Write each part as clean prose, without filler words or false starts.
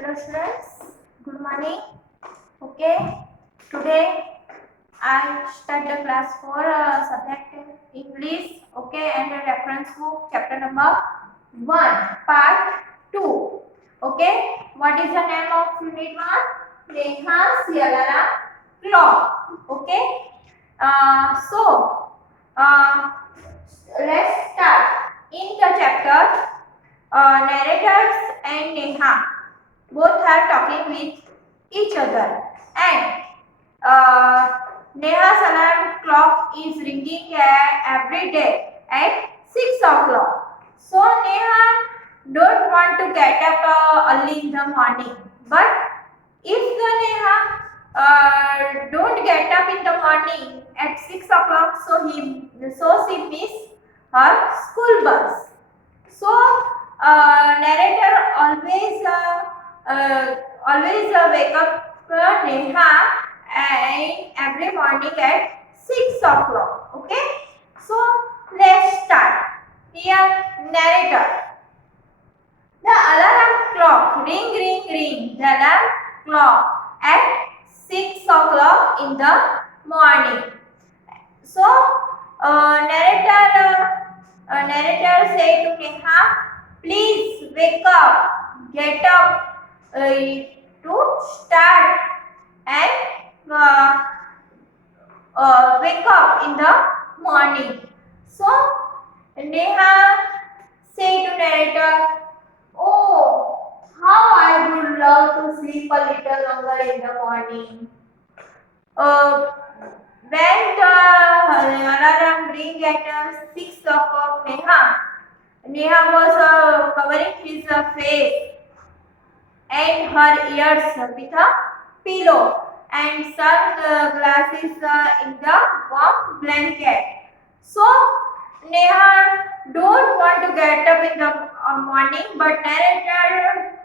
Hello students, good morning. Okay, today I start the class for subject English. Okay, and the reference book chapter number 1 part 2. Okay, what is the name of unit 1? NEHA'S clock. Okay, so let's start in the chapter. Narrators and Neha both are talking with each other, and Neha's alarm clock is ringing every day at 6 o'clock. So Neha don't want to get up early in the morning, but if the Neha don't get up in the morning at 6 o'clock, so she miss her school bus. So narrator always wake up Neha and every morning at 6 o'clock. Okay, so let's start. Here, narrator. The alarm clock ring ring ring. The alarm clock at 6 o'clock in the morning. So narrator say to Neha, please wake up, get up to start and wake up in the morning. So Neha say to narrator, oh, how I would love to sleep a little longer in the morning. When the alarm ring at 6 o'clock, Neha was covering his face and her ears with a pillow and sunglasses in the warm blanket. So Neha don't want to get up in the morning, but narrator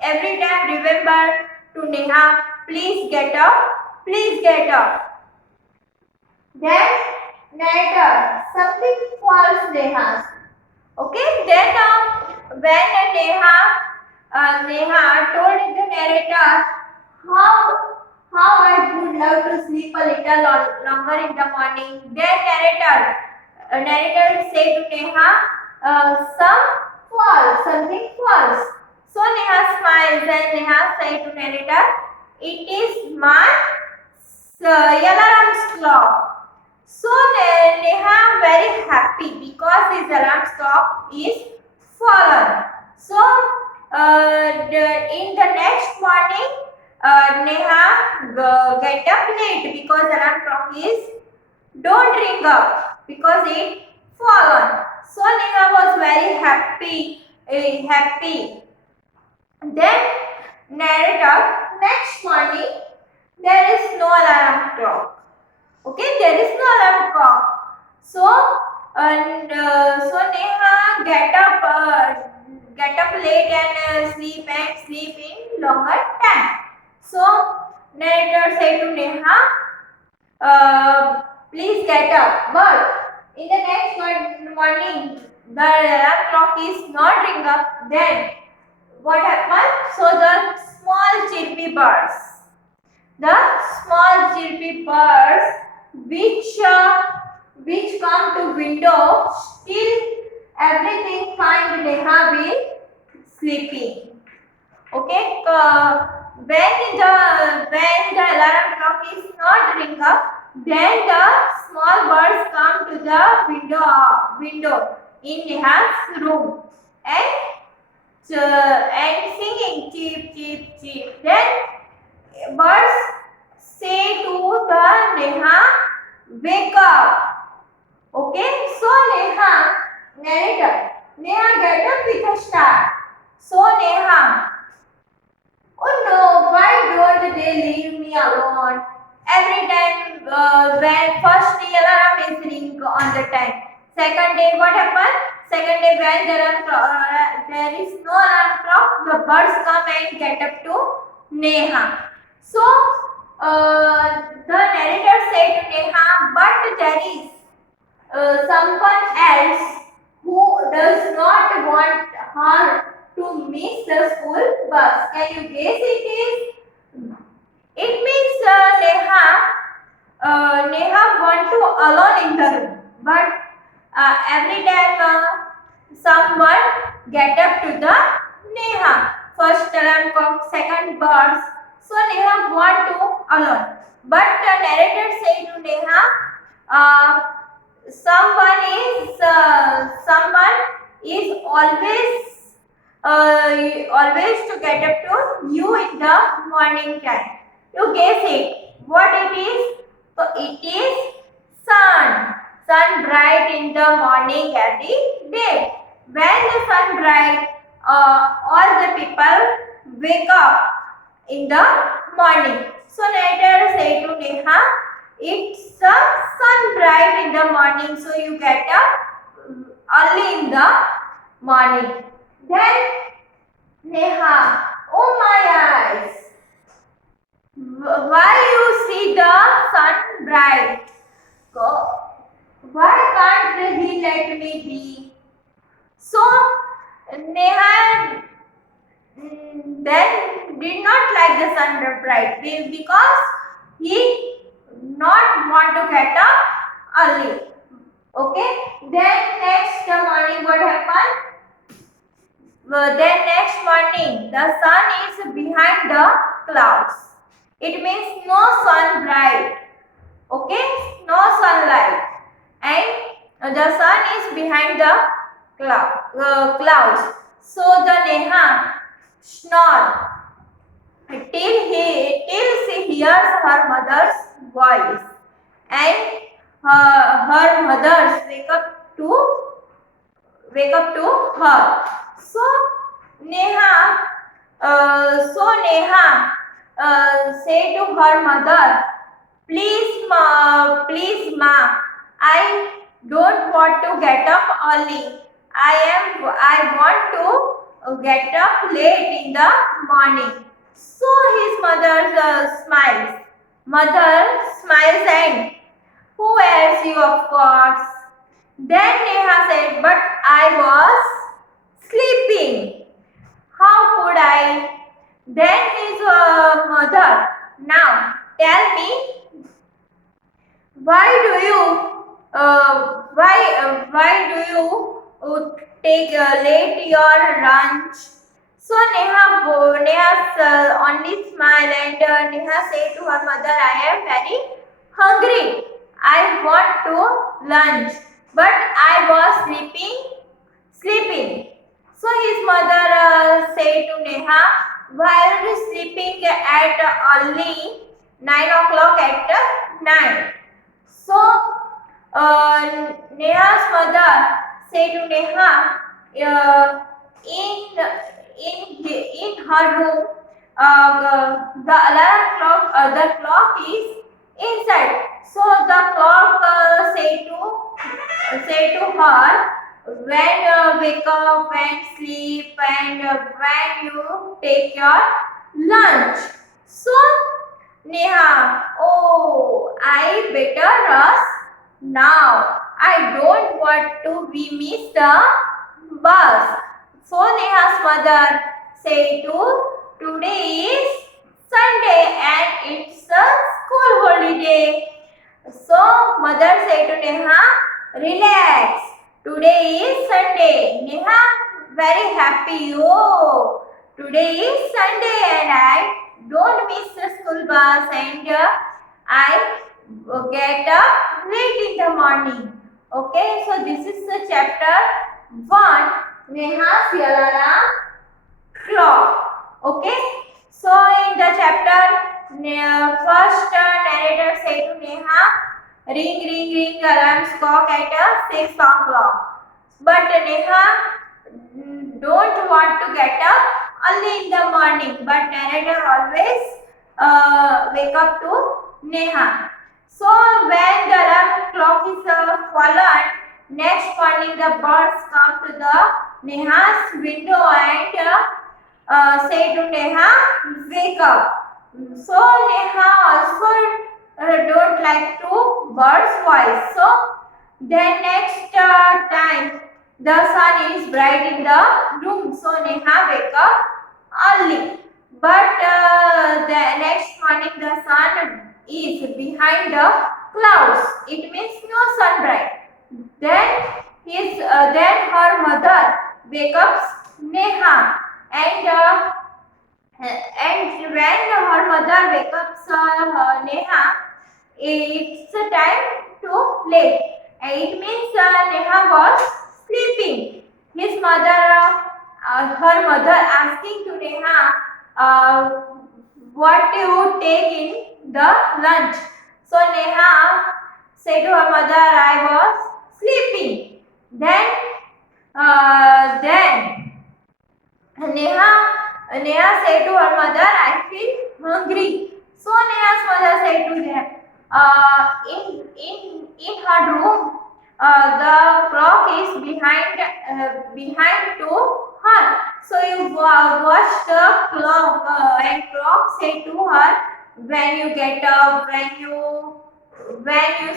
every time remember to Neha, please get up, please get up. Then narrator, something false Neha. Okay, then when Neha told the narrator how I would love to sleep a little longer in the morning. Then narrator say to Neha, something false. So Neha smiles and Neha say to narrator, it is my alarm clock. So Neha very happy because his alarm clock is fallen. So in the next morning, Neha get up late because alarm clock is don't ring up because it fallen. So Neha was very happy. Then narrator, next morning there is no alarm clock. Okay, there is no alarm clock. So Neha get up late and sleep in longer time. So narrator say to Neha, please get up. But in the next morning, the alarm clock is not ring up. Then what happened? So the small chirpy birds which come to window, still everything find Neha will sleeping. Okay, when the alarm clock is not ring up, then the small birds come to the window in Neha's room and singing cheep cheep cheep. Then birds say to the Neha, wake up. Okay, so narrator, Neha get up with a start. So Neha, oh no, why don't they leave me alone? Every time when first the alarm is ring on the time. Second day what happened? Second day when there is no alarm clock, the birds come and get up to Neha. So the narrator said to Neha, but there is someone else who does not want her to miss the school bus. Can you guess it is? It means Neha want to alone in the room, but every time someone get up to the Neha. First alarm clock, second birds. So Neha want to alone, but the narrator say to Neha, uh, someone is always to get up to you in the morning time. You guess it. What it is? So it is sun. Sun bright in the morning every day. When the sun bright, all the people wake up in the morning. So later say to Neha, it's the sun bright in the morning, so you get up early in the morning. Then Neha, oh my eyes, why you see the sun bright? Why can't he let me be? So Neha then did not like the sun bright because he not want to get up early. Okay. Then next morning what happened? Then next morning the sun is behind the clouds. It means no sun bright. Okay, no sunlight, and the sun is behind the clouds. So the Neha snore till she hears her mother's voice, and her mother wake up to her. So Neha say to her mother, please ma, I don't want to get up early. I want to get up late in the morning. So his mother smiles. Mother smiles and who else you, of course. Then Neha said, but I was sleeping. How could I? Then his mother, now tell me, why do you take late your lunch? So Neha only smile, and Neha say to her mother, I am very hungry. I want to lunch, but I was sleeping. So his mother say to Neha, why are you sleeping at early 9 o'clock at night? So Neha's mother say to Neha, in her room, the clock is inside. So the clock say to her, when wake up, when sleep, and when you take your lunch. So Neha, oh, I better rush now. I don't want to be miss the bus. So Neha's mother say today is Sunday and it's a school holiday. So mother say to Neha, relax. Today is Sunday. Neha very happy. Oh, today is Sunday and I don't miss the school bus, and I get up late in the morning. Okay, so this is the chapter 1, Neha's alarm clock. Okay, so in the chapter first narrator say to Neha, ring alarm clock at 6 o'clock. But Neha don't want to get up early in the morning, but narrator always wake up to Neha. So when the alarm clock is fallen, next morning the birds come to the Neha's window and say to Neha, wake up. So Neha also don't like to bird's voice. So then next time the sun is bright in the room. So Neha wake up early. But the next morning the sun is behind the clouds. It means no sun bright. Then her mother wake up Neha and when her mother wake up Neha, it's time to play. It means Neha was sleeping. Her mother asking to Neha, what do you take in the lunch? So Neha said to her mother, I was sleeping. Then Neha said to her mother, I feel hungry. So Neha's mother said to them, in her room, the clock is behind to her. So you watch the clock, and clock said to her, when you get up, when you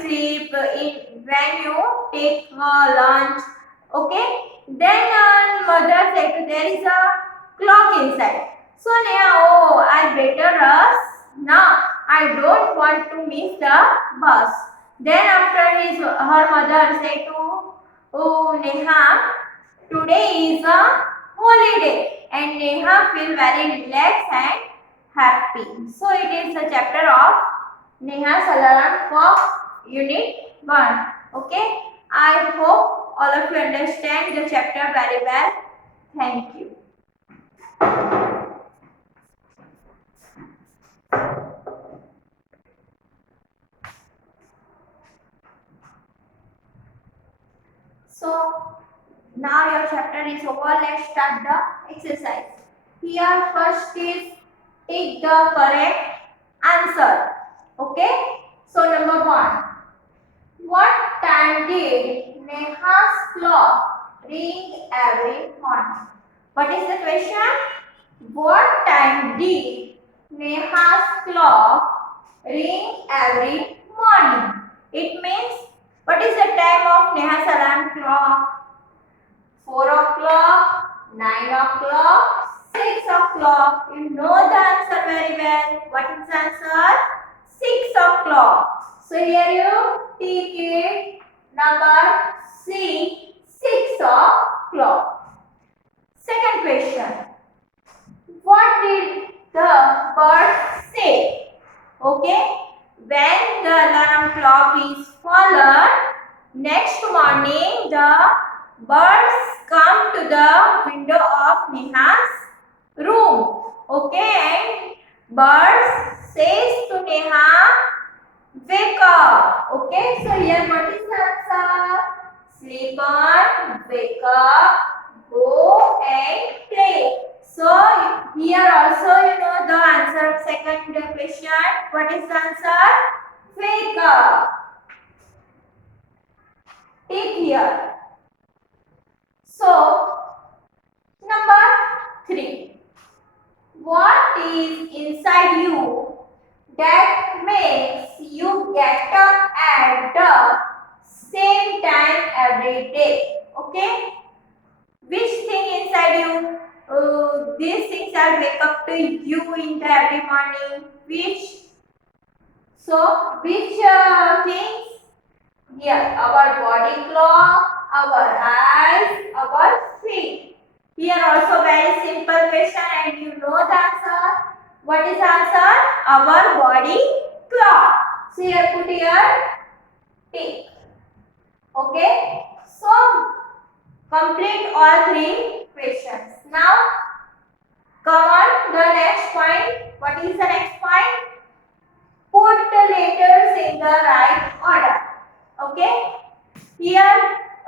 sleep, when you take lunch. Okay. Then mother said, there is a clock inside. So Neha, oh, I better rush now. I don't want to miss the bus. Then after her mother said to Neha, today is a holiday, and Neha feel very relaxed and happy. So it is a chapter of Neha's alarm clock unit 1. Okay. I hope all of you understand the chapter very well. Thank you. So now your chapter is over. Let's start the exercise. Here first is take the correct answer. Okay. So number 1. What time did Neha's clock ring every morning? What is the question? What time did Neha's clock ring every morning? It means, what is the time of Neha's alarm clock? 4 o'clock, 9 o'clock, 6 o'clock. You know the answer very well. What is the answer? 6 o'clock. So here you take it number C, 6 o'clock. Second question. What did the bird say? Okay. When the alarm clock is fallen, next morning the birds come to the window of Neha's room. Okay. And birds says to Neha, wake up. Okay. So here what is the answer? Sleep on, wake up, go and play. So here also you know the answer of second question. What is the answer? Wake up. Take here. So number 3. What is inside you that makes you get up at the same time every day? Okay. Which thing inside you? These things are wake up to you in the every morning. Which things? Here, our body clock, our eyes, our feet. Here also very simple question and you know the answer. What is the answer? Our body clock. So here put here tick. Okay. So complete all 3 questions. Now come on the next point. What is the next point? Put the letters in the right order. Okay. Here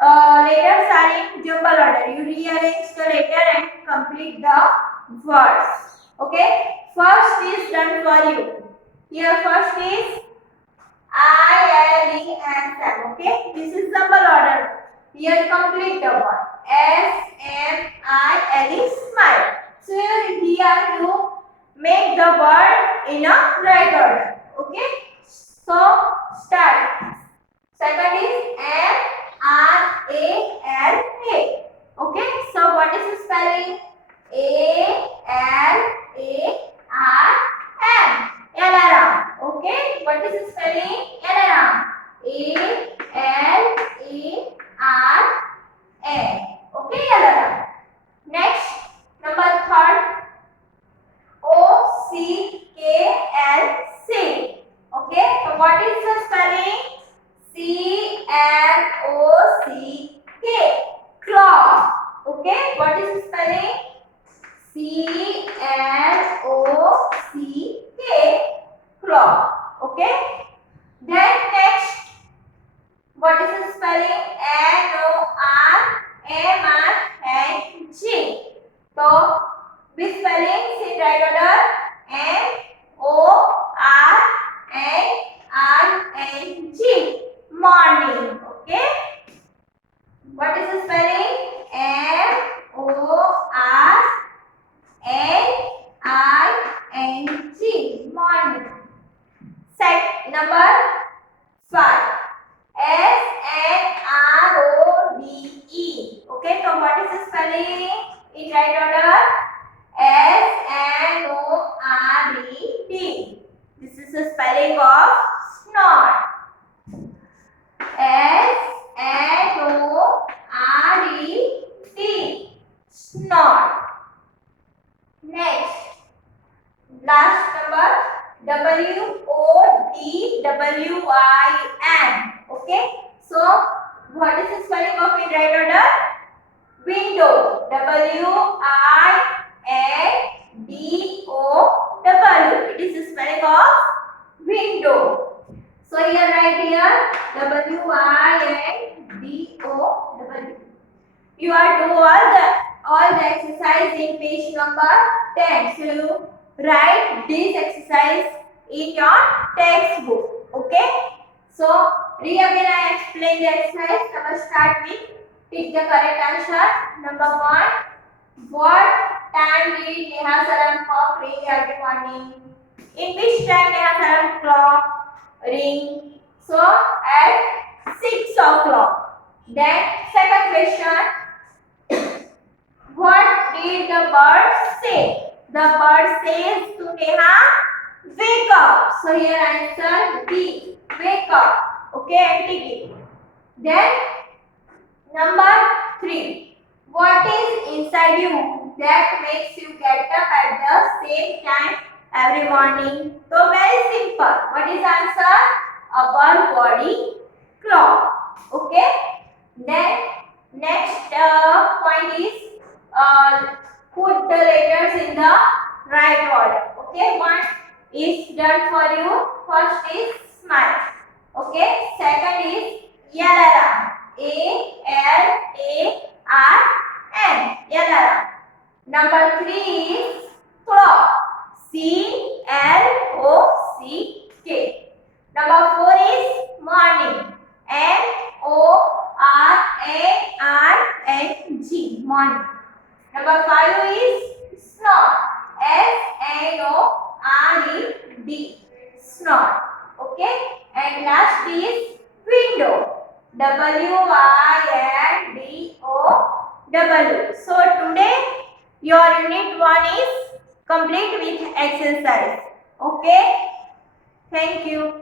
letters are in jumble order. You rearrange the letter and complete the words. Okay. First is done for you. Here first is I-L-E-S-M. Okay. This is jumble order. Here complete the word. S-M-I-L-E, smile. So here you make the word in a right order. Okay. So start. Second is M-R-A-L-A. C-L-O-C-K. Clock. Okay, what is the spelling? C-L-O-C-K. Clock. Okay. Then next, what is the spelling? N-O-R-M-I-N-G. So, which spellings in right order? M-O-R-N-I-N-G. Morning. Okay. What is the spelling? M-O-R-N-I-N-G. Morning. Set number 5. S-N-R-O-D-E. Okay, so what is the spelling in right order? S-N-O-R-E-D. This is the spelling of snort. S-N-O-R-E-D. Snort. Next, last number, W-O-D-W-I-N. Okay, so what is the spelling of in right order? Window. W-I-N-D-O-W. It is the spelling of window. So here right here W-I-N-D-O-W. You are do all the exercise in page number 10. So you write this exercise in your textbook. Okay. So again I explain the exercise. Now start with pick the correct answer. Number 1. What time did NEHA'S alarm clock ring every morning? In which time NEHA'S alarm clock ring? So at 6 o'clock. Then second question. What did the bird say? The bird says to Neha, wake up. So here answer B, wake up. Okay, and tick it. Then number 3. What is inside you that makes you get up at the same time every morning? So very simple. What is answer? Our body clock. Okay. Then next point is put the letters in the right order. Okay, one is done for you. First is smile. Okay, second is yalaram. A-L-A-R-M. Yalaram. Number 3 is clock. C-L-O-C-K. Number 4 is morning. M-O-R-A-R-N-G. Morning. Number 5 is snort. S-N-O-R-E-D. Snort. Okay. And last is window. W-I-N-D-O-W. So today your unit 1 is complete with exercise. Okay. Thank you.